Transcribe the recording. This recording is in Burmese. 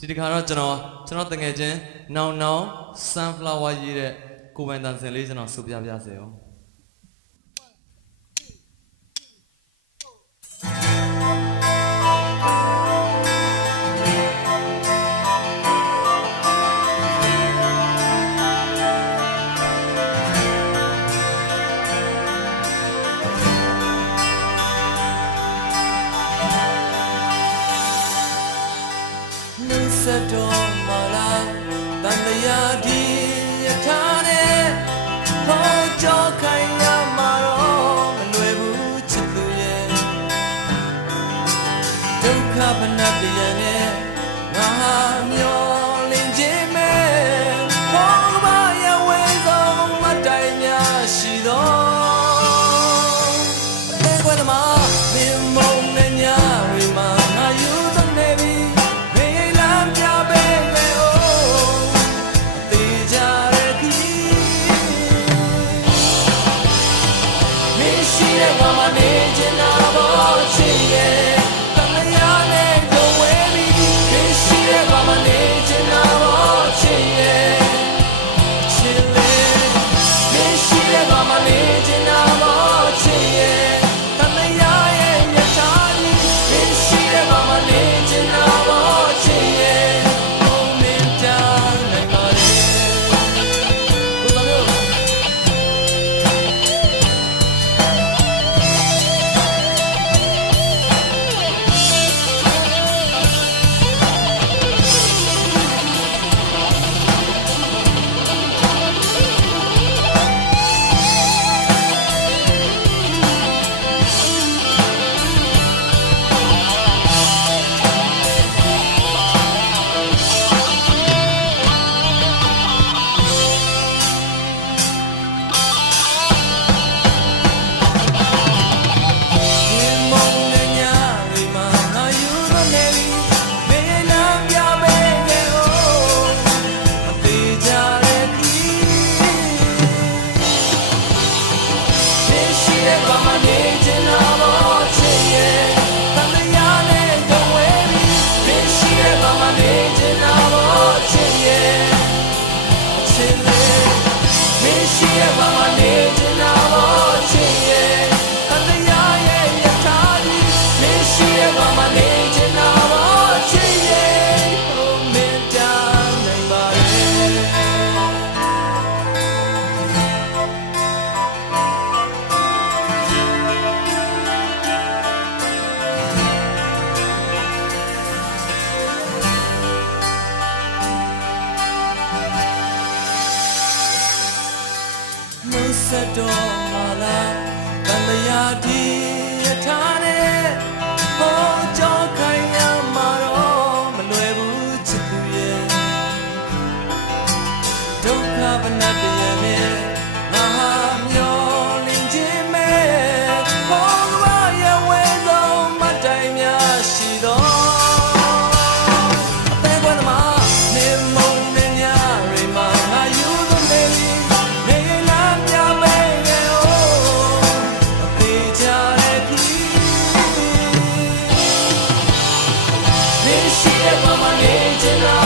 ဒီတခါတော့ကျွန်တော်ကျွန်တော်တငယ်ချင်းနောင်နောင် sunflower ရေးတဲ့ကိုပိုင်တန်စင်လေးကျွန်တော်စုပြပြစေအောင် ဒုက္ခမနတရံနဲ့ငါမျောလင်းခြင်းမဲ့ဘောမရဝဲဆုံးမတိုင်များရှိသောတဲခွဲသမားမင်းမုံနဲ့ညရီမှာငါယူတော့နေပြီမေးလမ်းပြပေးမယ်အိုးအသေးကြရခီးမင်းရှိတဲ့ဘာမှနေချင်တာ Se Te evaluei. ဆက်တော်မှာလားတန်လျာဒီရထား tonight.